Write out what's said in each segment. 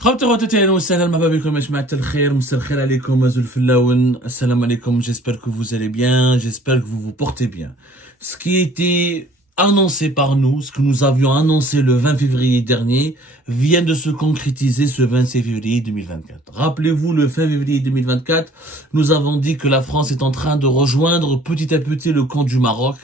Assalamu alaikum, j'espère que vous allez bien, j'espère que vous vous portez bien. Ce qui était annoncé par nous, ce que nous avions annoncé le 20 février dernier, vient de se concrétiser ce 26 février 2024. Rappelez-vous, le 20 février 2024, nous avons dit que la France est en train de rejoindre petit à petit le camp du Maroc,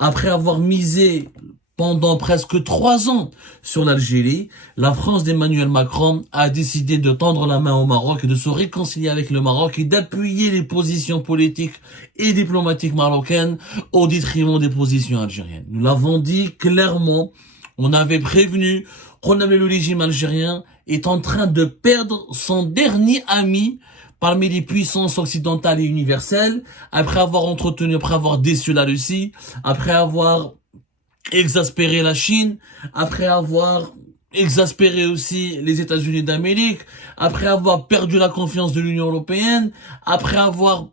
après avoir misé pendant presque 3 ans sur l'Algérie. La France d'Emmanuel Macron a décidé de tendre la main au Maroc et de se réconcilier avec le Maroc et d'appuyer les positions politiques et diplomatiques marocaines au détriment des positions algériennes. Nous l'avons dit clairement, on avait prévenu qu'on avait le régime algérien est en train de perdre son dernier ami parmi les puissances occidentales et universelles, après avoir déçu la Russie, après avoir exaspérer la Chine, après avoir exaspéré aussi les États-Unis d'Amérique, après avoir perdu la confiance de l'Union européenne, après avoir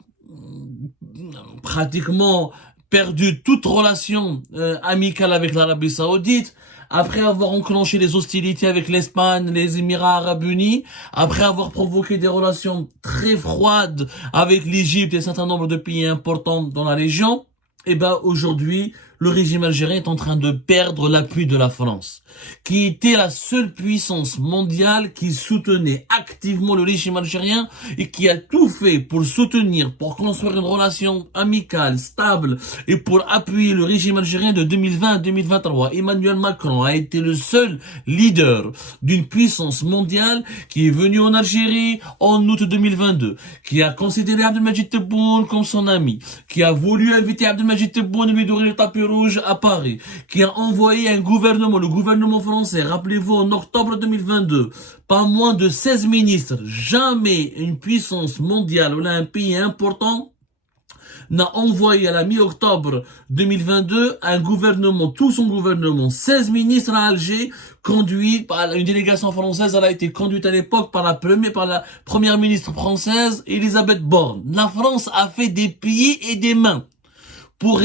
pratiquement perdu toute relation amicale avec l'Arabie Saoudite, après avoir enclenché les hostilités avec l'Espagne, les Émirats Arabes Unis, après avoir provoqué des relations très froides avec l'Égypte et un certain nombre de pays importants dans la région, et aujourd'hui, le régime algérien est en train de perdre l'appui de la France, qui était la seule puissance mondiale qui soutenait activement le régime algérien et qui a tout fait pour le soutenir, pour construire une relation amicale, stable et pour appuyer le régime algérien de 2020 à 2023. Emmanuel Macron a été le seul leader d'une puissance mondiale qui est venu en Algérie en août 2022, qui a considéré Abdelmadjid Tebboune comme son ami, qui a voulu inviter Abdelmadjid Tebboune et lui donner le tapis rouge à Paris, qui a envoyé un gouvernement, le gouvernement français, rappelez-vous, en octobre 2022, pas moins de 16 ministres. Jamais une puissance mondiale ou là un pays important n'a envoyé à la mi-octobre 2022 un gouvernement, tout son gouvernement, 16 ministres à Alger, conduit par une délégation française. Elle a été conduite à l'époque par la première ministre française, Elisabeth Borne. La France a fait des pieds et des mains pour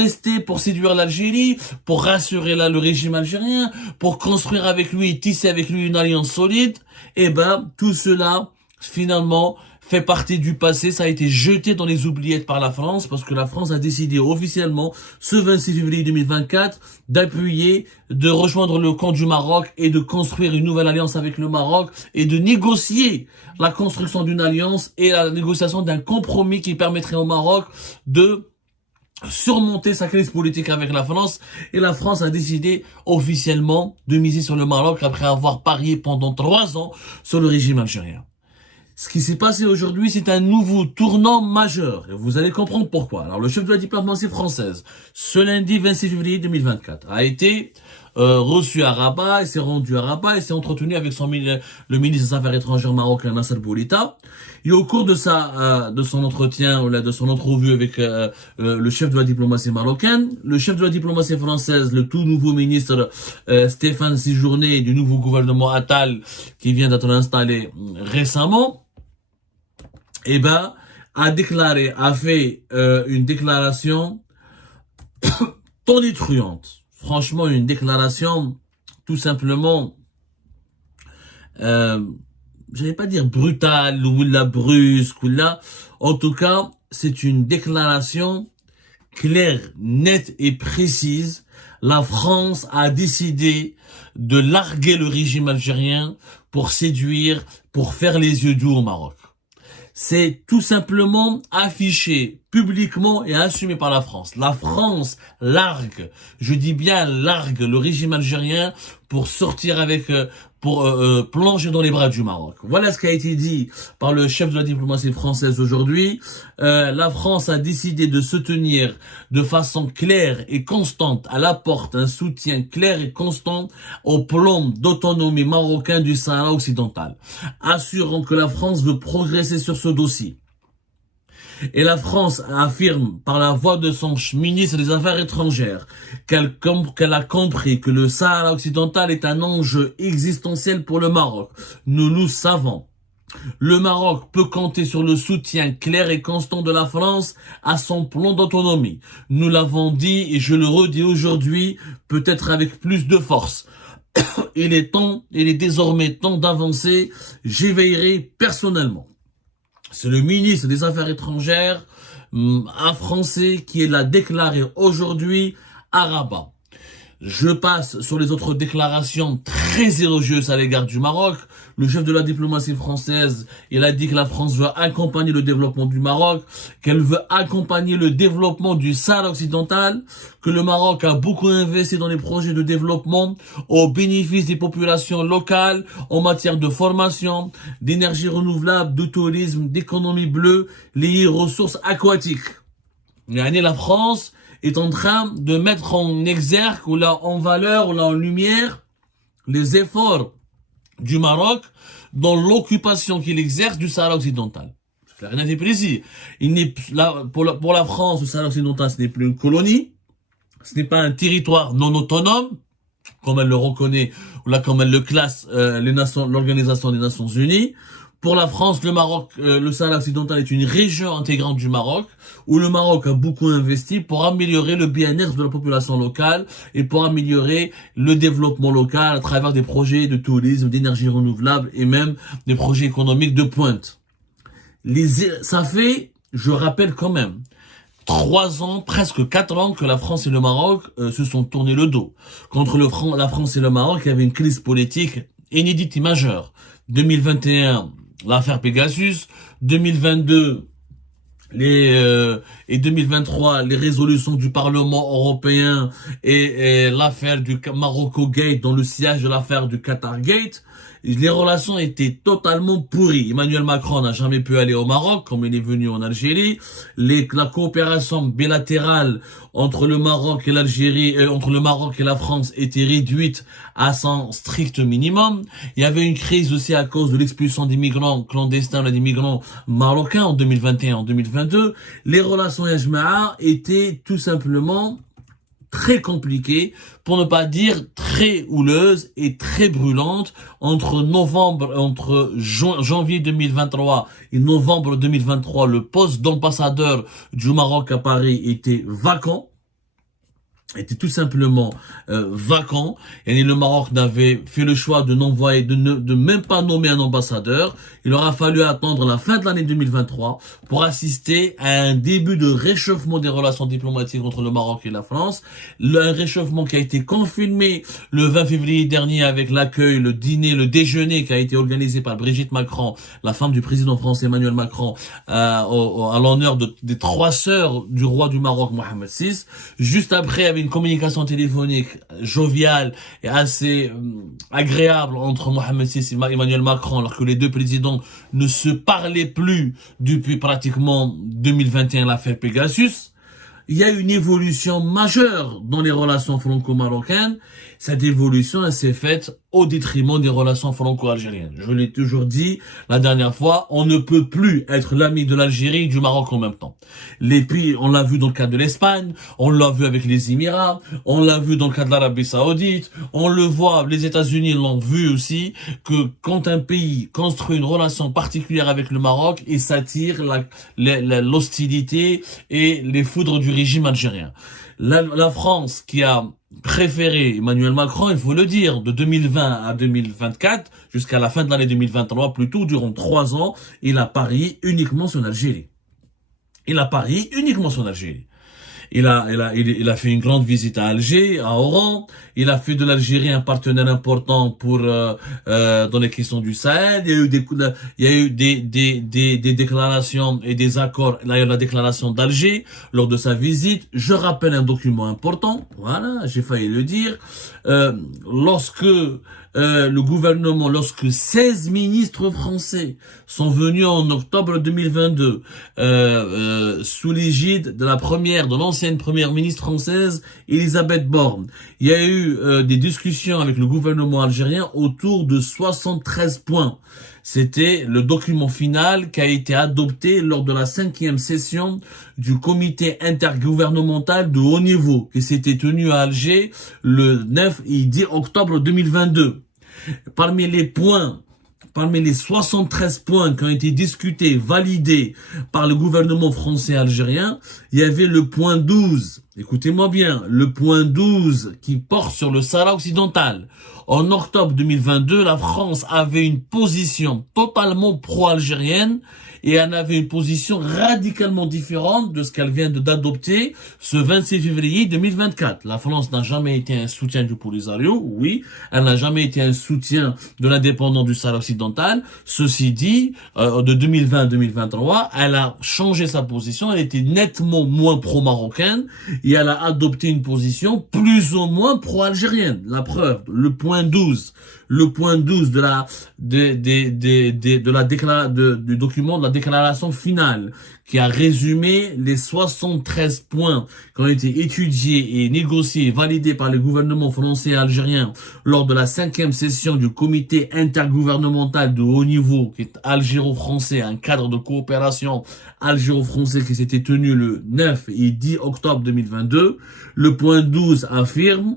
séduire l'Algérie, pour rassurer le régime algérien, pour construire avec lui, tisser avec lui une alliance solide. Tout cela, finalement, fait partie du passé. Ça a été jeté dans les oubliettes par la France, parce que la France a décidé officiellement, ce 26 février 2024, de rejoindre le camp du Maroc et de construire une nouvelle alliance avec le Maroc et de négocier la construction d'une alliance et la négociation d'un compromis qui permettrait au Maroc de surmonter sa crise politique avec la France. Et la France a décidé officiellement de miser sur le Maroc après avoir parié pendant 3 ans sur le régime algérien. Ce qui s'est passé aujourd'hui, c'est un nouveau tournant majeur. Et vous allez comprendre pourquoi. Alors, le chef de la diplomatie française, ce lundi 26 février 2024, a été reçu à Rabat, il s'est rendu à Rabat, il s'est entretenu avec le ministre des Affaires étrangères marocain, Nasser Boulita. Et au cours de son entretien, ou de son entrevue avec le chef de la diplomatie marocaine, le chef de la diplomatie française, le tout nouveau ministre Stéphane Séjourné du nouveau gouvernement Attal, qui vient d'être installé récemment, a fait une déclaration tonitruante. Franchement, une déclaration tout simplement, j'allais pas dire brutale ou la brusque ou là. En tout cas, c'est une déclaration claire, nette et précise. La France a décidé de larguer le régime algérien pour séduire, pour faire les yeux doux au Maroc. C'est tout simplement affiché publiquement et assumé par la France. La France largue, je dis bien largue, le régime algérien pour sortir plonger dans les bras du Maroc. Voilà ce qui a été dit par le chef de la diplomatie française aujourd'hui. La France a décidé de se tenir de façon claire et constante. Elle apporte un soutien clair et constant au plan d'autonomie marocain du Sahara occidental, assurant que la France veut progresser sur ce dossier. Et la France affirme par la voix de son ministre des Affaires étrangères qu'elle a compris que le Sahara occidental est un enjeu existentiel pour le Maroc. Nous savons. Le Maroc peut compter sur le soutien clair et constant de la France à son plan d'autonomie. Nous l'avons dit et je le redis aujourd'hui, peut-être avec plus de force. il est désormais temps d'avancer. J'y veillerai personnellement. C'est le ministre des Affaires étrangères, un Français, qui l'a déclaré aujourd'hui à Rabat. Je passe sur les autres déclarations très élogieuses à l'égard du Maroc. Le chef de la diplomatie française, il a dit que la France veut accompagner le développement du Maroc, qu'elle veut accompagner le développement du Sahara occidental, que le Maroc a beaucoup investi dans les projets de développement au bénéfice des populations locales en matière de formation, d'énergie renouvelable, de tourisme, d'économie bleue, liée aux ressources aquatiques. La France est en train de mettre en exergue ou là en valeur ou là en lumière les efforts du Maroc dans l'occupation qu'il exerce du Sahara occidental. C'est rien de précis. Il n'est là pour la France, le Sahara occidental, ce n'est plus une colonie, ce n'est pas un territoire non autonome comme elle le reconnaît ou là comme elle le classe l'Organisation des Nations Unies. Pour la France, le Maroc, le Sahara occidental est une région intégrante du Maroc, où le Maroc a beaucoup investi pour améliorer le bien-être de la population locale et pour améliorer le développement local à travers des projets de tourisme, d'énergie renouvelable et même des projets économiques de pointe. Ça fait, je rappelle quand même, 3 ans, presque 4 ans que la France et le Maroc se sont tournés le dos. Contre la France et le Maroc, il y avait une crise politique inédite et majeure. 2021, l'affaire Pegasus, 2022 et 2023 les résolutions du Parlement européen et l'affaire du Marocco Gate dans le sillage de l'affaire du Qatar Gate. Les relations étaient totalement pourries. Emmanuel Macron n'a jamais pu aller au Maroc, comme il est venu en Algérie. La coopération bilatérale entre le Maroc et l'Algérie, entre le Maroc et la France était réduite à son strict minimum. Il y avait une crise aussi à cause de l'expulsion des migrants clandestins et des migrants marocains en 2021 en 2022. Les relations Yajma'a étaient tout simplement très compliquée, pour ne pas dire très houleuse et très brûlante entre janvier 2023 et novembre 2023. Le poste d'ambassadeur du Maroc à Paris était vacant. Était tout simplement vacant, et le Maroc n'avait fait le choix de même pas nommer un ambassadeur. Il aura fallu attendre la fin de l'année 2023 pour assister à un début de réchauffement des relations diplomatiques entre le Maroc et la France. Un réchauffement qui a été confirmé le 20 février dernier avec l'accueil, le déjeuner qui a été organisé par Brigitte Macron, la femme du président français Emmanuel Macron, à l'honneur des 3 sœurs du roi du Maroc Mohamed VI. Juste après, il y avait une communication téléphonique joviale et assez agréable entre Mohamed VI et Emmanuel Macron, alors que les deux présidents ne se parlaient plus depuis pratiquement 2021, l'affaire Pegasus. Il y a une évolution majeure dans les relations franco-marocaines. Cette évolution, elle s'est faite au détriment des relations franco-algériennes. Je l'ai toujours dit la dernière fois, on ne peut plus être l'ami de l'Algérie et du Maroc en même temps. Les pays, on l'a vu dans le cas de l'Espagne, on l'a vu avec les Émirats, on l'a vu dans le cas de l'Arabie Saoudite, on le voit, les États-Unis l'ont vu aussi, que quand un pays construit une relation particulière avec le Maroc, il s'attire l'hostilité et les foudres du régime algérien. La France qui a préféré Emmanuel Macron, il faut le dire, de 2020 à 2024, jusqu'à la fin de l'année 2023, plutôt durant 3 ans, il a parié uniquement sur l'Algérie. Il a parié uniquement sur l'Algérie. Il a fait une grande visite à Alger, à Oran. Il a fait de l'Algérie un partenaire important pour dans les questions du Sahel. Il y a eu des déclarations et des accords. Là, il y a la déclaration d'Alger lors de sa visite. Je rappelle un document important. Voilà, j'ai failli le dire. Lorsque lorsque 16 ministres français sont venus en octobre 2022 sous l'égide de l'ancienne première ministre française Elisabeth Borne, il y a eu des discussions avec le gouvernement algérien autour de 73 points. C'était le document final qui a été adopté lors de la 5e session du comité intergouvernemental de haut niveau qui s'était tenu à Alger le 9 et 10 octobre 2022. Parmi les 73 points qui ont été discutés, validés par le gouvernement français algérien, il y avait le point 12 écoutez-moi bien, le point 12 qui porte sur le Sahara occidental. En octobre 2022, la France avait une position totalement pro-algérienne et elle avait une position radicalement différente de ce qu'elle vient d'adopter ce 26 février 2024. La France n'a jamais été un soutien du Polisario, oui, elle n'a jamais été un soutien de l'indépendance du Sahara occidental. Ceci dit, de 2020 à 2023, elle a changé sa position, elle était nettement moins pro-marocaine et elle a adopté une position plus ou moins pro-algérienne. La preuve, le point 12 de la du document de la déclaration finale qui a résumé les 73 points qui ont été étudiés et négociés et validés par les gouvernements français et algériens lors de la 5e session du comité intergouvernemental de haut niveau qui est algéro-français, un cadre de coopération algéro-français qui s'était tenu le 9 et 10 octobre 2022. Le point 12 affirme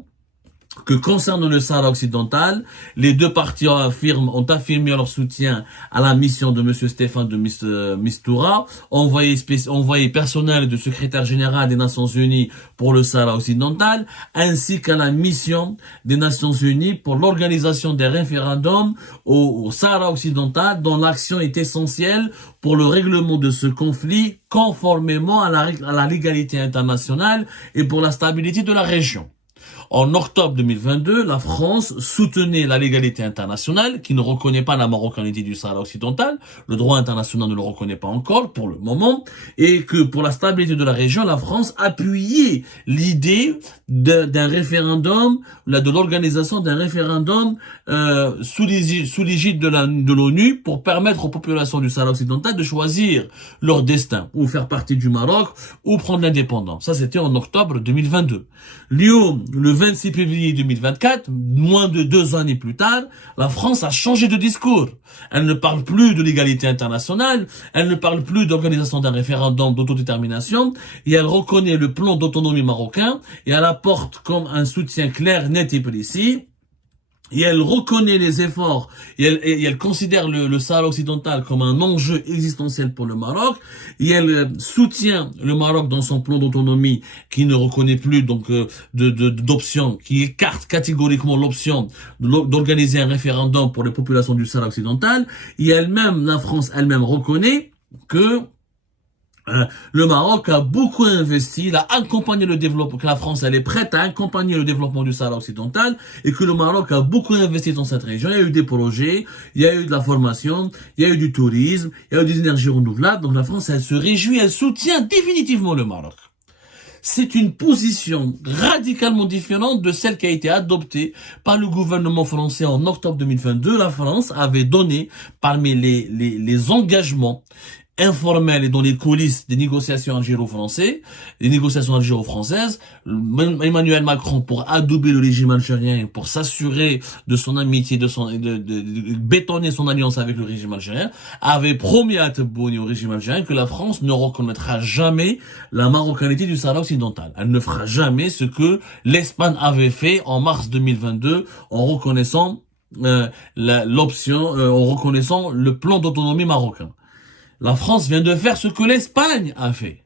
que concernant le Sahara occidental, les deux parties ont affirmé leur soutien à la mission de Monsieur Stéphane de Mistura, envoyé personnel du secrétaire général des Nations Unies pour le Sahara occidental, ainsi qu'à la mission des Nations Unies pour l'organisation des référendums au Sahara occidental, dont l'action est essentielle pour le règlement de ce conflit, conformément à la légalité internationale et pour la stabilité de la région. En octobre 2022, la France soutenait la légalité internationale qui ne reconnaît pas la marocanité du Sahara occidental. Le droit international ne le reconnaît pas encore pour le moment. Et que pour la stabilité de la région, la France appuyait l'idée d'un référendum, de l'organisation d'un référendum sous l'égide de l'ONU pour permettre aux populations du Sahara occidental de choisir leur destin, ou faire partie du Maroc, ou prendre l'indépendance. Ça, c'était en octobre 2022. Lyon, le 26 février 2024, moins de 2 années plus tard, la France a changé de discours. Elle ne parle plus de l'égalité internationale, elle ne parle plus d'organisation d'un référendum d'autodétermination, et elle reconnaît le plan d'autonomie marocain, et elle apporte comme un soutien clair, net et précis. Et elle reconnaît les efforts, et elle considère le Sahara occidental comme un enjeu existentiel pour le Maroc, et elle soutient le Maroc dans son plan d'autonomie qui ne reconnaît plus donc d'option, qui écarte catégoriquement l'option d'organiser un référendum pour les populations du Sahara occidental, et elle-même, la France elle-même reconnaît que le Maroc a beaucoup investi, il a accompagné le développement, que la France elle est prête à accompagner le développement du Sahara occidental et que le Maroc a beaucoup investi dans cette région. Il y a eu des projets, il y a eu de la formation, il y a eu du tourisme, il y a eu des énergies renouvelables. Donc la France elle se réjouit, elle soutient définitivement le Maroc. C'est une position radicalement différente de celle qui a été adoptée par le gouvernement français en octobre 2022. La France avait donné parmi les engagements informel et dans les coulisses des négociations algéro-françaises, Emmanuel Macron, pour adouber le régime algérien, pour s'assurer de son amitié, de bétonner son alliance avec le régime algérien, avait promis à Tebboune au régime algérien que la France ne reconnaîtra jamais la marocanité du Sahara occidental. Elle ne fera jamais ce que l'Espagne avait fait en mars 2022 en reconnaissant en reconnaissant le plan d'autonomie marocain. La France vient de faire ce que l'Espagne a fait.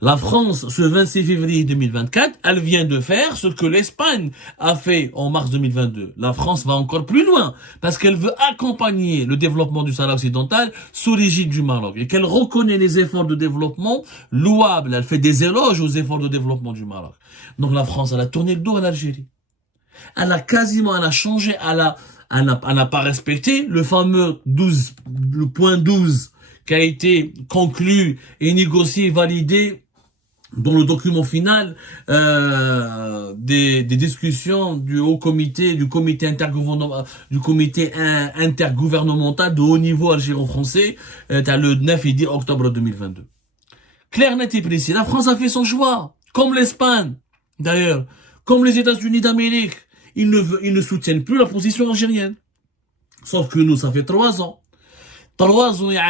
La France, ce 26 février 2024, elle vient de faire ce que l'Espagne a fait en mars 2022. La France va encore plus loin, parce qu'elle veut accompagner le développement du Sahara occidental sous l'égide du Maroc, et qu'elle reconnaît les efforts de développement louables. Elle fait des éloges aux efforts de développement du Maroc. Donc la France, elle a tourné le dos à l'Algérie. Elle a changé, elle n'a pas respecté le fameux le point 12 qui a été conclu et négocié et validé dans le document final des discussions du haut comité, du comité intergouvernemental de haut niveau algéro-français, le 9 et 10 octobre 2022. Clair, net et précis. La France a fait son choix, comme l'Espagne, d'ailleurs, comme les États-Unis d'Amérique. Ils ne soutiennent plus la position algérienne. Sauf que nous, ça fait 3 ans. 3 ans, et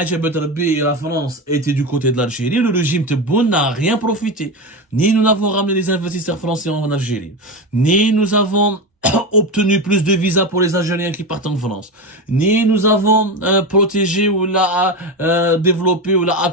la France était du côté de l'Algérie. Le régime Tebboune n'a rien profité. Ni nous n'avons ramené les investisseurs français en Algérie. Ni nous avons obtenu plus de visas pour les Algériens qui partent en France, ni nous avons protégé ou développé ou l'a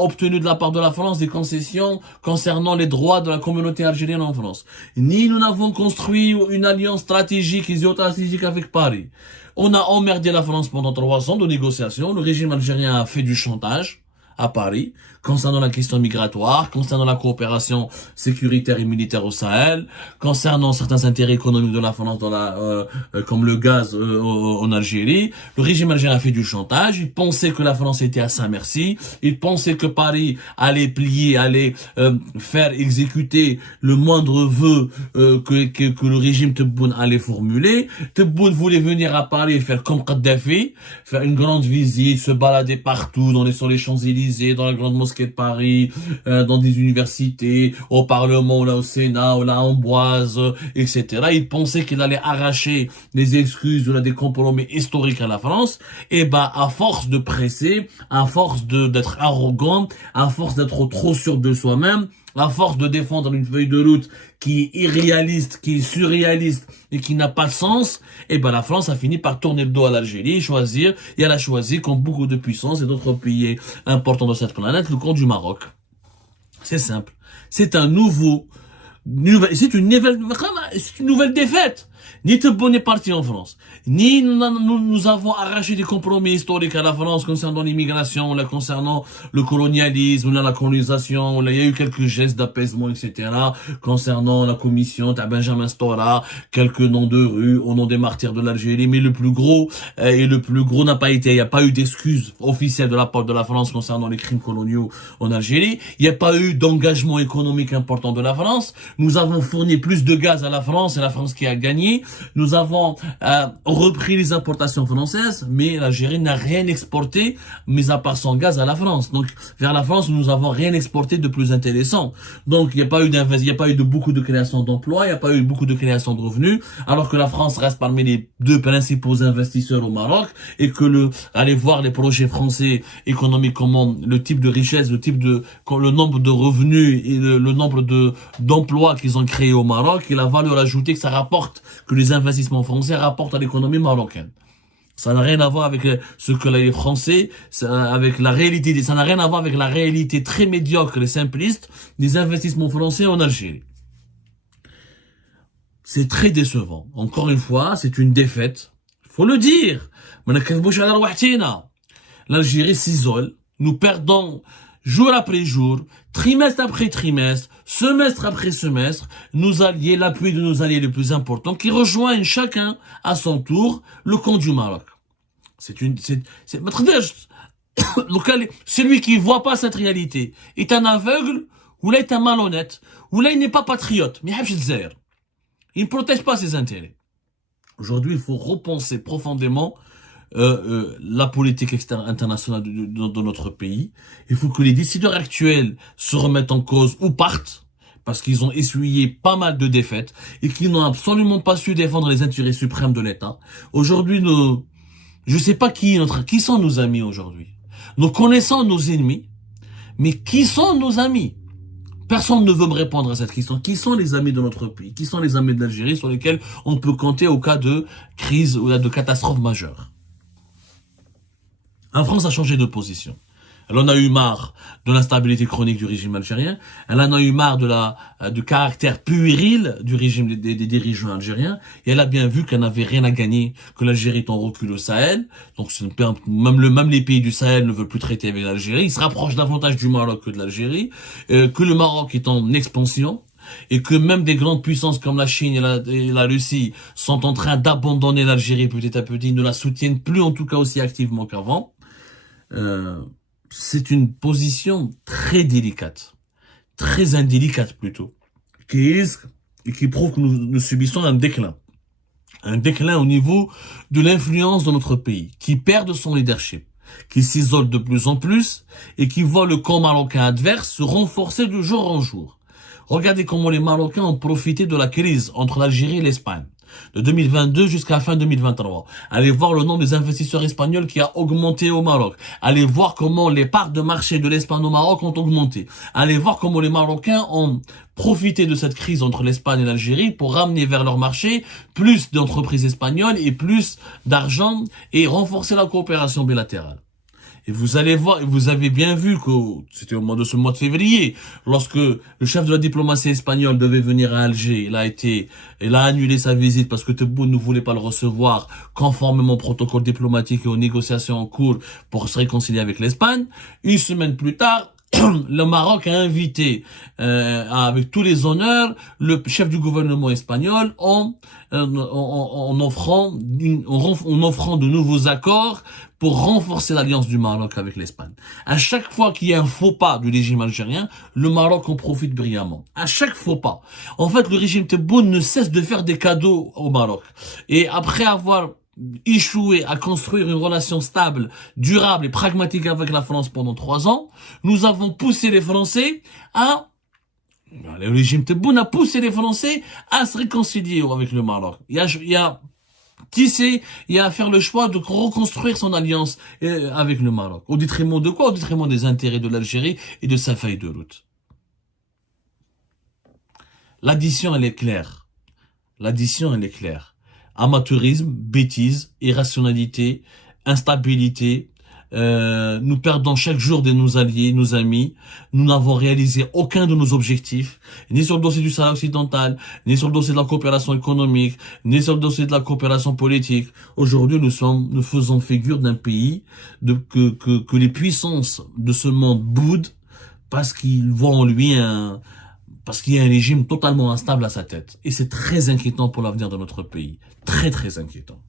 obtenu de la part de la France des concessions concernant les droits de la communauté algérienne en France, ni nous n'avons construit une alliance stratégique et géostratégique avec Paris. On a emmerdé la France pendant 3 ans de négociations. Le régime algérien a fait du chantage à Paris, concernant la question migratoire, concernant la coopération sécuritaire et militaire au Sahel, concernant certains intérêts économiques de la France comme le gaz en Algérie. Le régime algérien a fait du chantage. Il pensait que la France était à sa merci. Il pensait que Paris allait plier, allait faire exécuter le moindre vœu que le régime Tebboune allait formuler. Tebboune voulait venir à Paris et faire comme Kadhafi, faire une grande visite, se balader partout sur les Champs-Élysées, dans la grande mosquée de Paris, dans des universités, au Parlement, là au Sénat, là à Amboise, etc. Il pensait qu'il allait arracher des excuses ou des compromis historiques à la France. Et à force de presser, à force d'être arrogant, à force d'être trop sûr de soi-même, à force de défendre une feuille de route qui est irréaliste, qui est surréaliste et qui n'a pas de sens, la France a fini par tourner le dos à l'Algérie et elle a choisi, comme beaucoup de puissances et d'autres pays importants de cette planète, le camp du Maroc. C'est simple. C'est une nouvelle défaite. Ni Tebboune est parti en France, ni nous avons arraché des compromis historiques à la France concernant l'immigration, concernant le colonialisme, la colonisation, il y a eu quelques gestes d'apaisement, etc. Concernant la commission de Benjamin Stora, quelques noms de rues au nom des martyrs de l'Algérie, mais le plus gros n'a pas été, il n'y a pas eu d'excuses officielles de la part de la France concernant les crimes coloniaux en Algérie, il n'y a pas eu d'engagement économique important de la France, nous avons fourni plus de gaz à la France, c'est la France qui a gagné. Nous avons repris les importations françaises, mais l'Algérie n'a rien exporté, mis à part son gaz à la France. Donc, vers la France, nous n'avons rien exporté de plus intéressant. Donc, il n'y a pas eu beaucoup de création d'emplois, il n'y a pas eu beaucoup de création de revenus, alors que la France reste parmi les 2 principaux investisseurs au Maroc, et que allez voir les projets français économiques, comment le type de richesse, le nombre de revenus et le nombre d'emplois qu'ils ont créés au Maroc et la valeur ajoutée que ça rapporte, que les investissements français rapportent à l'économie marocaine. Ça n'a rien à voir avec ce que les Français, avec la réalité, ça n'a rien à voir avec la réalité très médiocre et simpliste des investissements français en Algérie. C'est très décevant. Encore une fois, c'est une défaite. Faut le dire. L'Algérie s'isole. Nous perdons jour après jour, trimestre après trimestre, semestre après semestre, l'appui de nos alliés les plus importants qui rejoignent chacun à son tour le camp du Maroc. Celui qui voit pas cette réalité est un aveugle, ou là est un malhonnête, ou là il n'est pas patriote, mais il ne protège pas ses intérêts. Aujourd'hui, il faut repenser profondément la politique externe internationale de notre pays. Il faut que les décideurs actuels se remettent en cause ou partent, parce qu'ils ont essuyé pas mal de défaites et qu'ils n'ont absolument pas su défendre les intérêts suprêmes de l'État. Aujourd'hui, je sais pas qui sont nos amis aujourd'hui. Nous connaissons nos ennemis, mais qui sont nos amis? Personne ne veut me répondre à cette question. Qui sont les amis de notre pays? Qui sont les amis de l'Algérie sur lesquels on peut compter au cas de crise ou de catastrophe majeure? La France a changé de position. Elle en a eu marre de l'instabilité chronique du régime algérien. Elle en a eu marre du caractère puéril du régime des dirigeants algériens. Et elle a bien vu qu'elle n'avait rien à gagner, que l'Algérie est en recul au Sahel. Donc même les pays du Sahel ne veulent plus traiter avec l'Algérie. Ils se rapprochent davantage du Maroc que de l'Algérie. Que le Maroc est en expansion. Et que même des grandes puissances comme la Chine et la Russie sont en train d'abandonner l'Algérie petit à petit, ne la soutiennent plus en tout cas aussi activement qu'avant. C'est une position très délicate, très indélicate plutôt, qui prouve que nous subissons un déclin au niveau de l'influence de notre pays, qui perd de son leadership, qui s'isole de plus en plus et qui voit le camp marocain adverse se renforcer de jour en jour. Regardez comment les Marocains ont profité de la crise entre l'Algérie et l'Espagne. de 2022 jusqu'à fin 2023. Allez voir le nombre des investisseurs espagnols qui a augmenté au Maroc. Allez voir comment les parts de marché de l'Espagne au Maroc ont augmenté. Allez voir comment les Marocains ont profité de cette crise entre l'Espagne et l'Algérie pour ramener vers leur marché plus d'entreprises espagnoles et plus d'argent et renforcer la coopération bilatérale. Et vous allez voir, vous avez bien vu que c'était au mois de février, lorsque le chef de la diplomatie espagnole devait venir à Alger, il a annulé sa visite parce que Tebboune ne voulait pas le recevoir conformément au protocole diplomatique et aux négociations en cours pour se réconcilier avec l'Espagne. Une semaine plus tard, le Maroc a invité, avec tous les honneurs, le chef du gouvernement espagnol en offrant de nouveaux accords pour renforcer l'alliance du Maroc avec l'Espagne. À chaque fois qu'il y a un faux pas du régime algérien, le Maroc en profite brillamment. À chaque faux pas. En fait, le régime Tebboune ne cesse de faire des cadeaux au Maroc. Et après avoir échoué à construire une relation stable, durable et pragmatique avec la France pendant 3 ans, nous avons poussé les Français le régime Tebboune a poussé les Français à se réconcilier avec le Maroc. Il y a à faire le choix de reconstruire son alliance avec le Maroc. Au détriment de quoi? Au détriment des intérêts de l'Algérie et de sa feuille de route. L'addition, elle est claire. Amateurisme, bêtise, irrationalité, instabilité. Nous perdons chaque jour de nos alliés, nos amis. Nous n'avons réalisé aucun de nos objectifs, ni sur le dossier du Sahara occidental, ni sur le dossier de la coopération économique, ni sur le dossier de la coopération politique. Aujourd'hui, nous faisons figure d'un pays que les puissances de ce monde boudent parce qu'ils voient en lui parce qu'il y a un régime totalement instable à sa tête. Et c'est très inquiétant pour l'avenir de notre pays. Très, très inquiétant.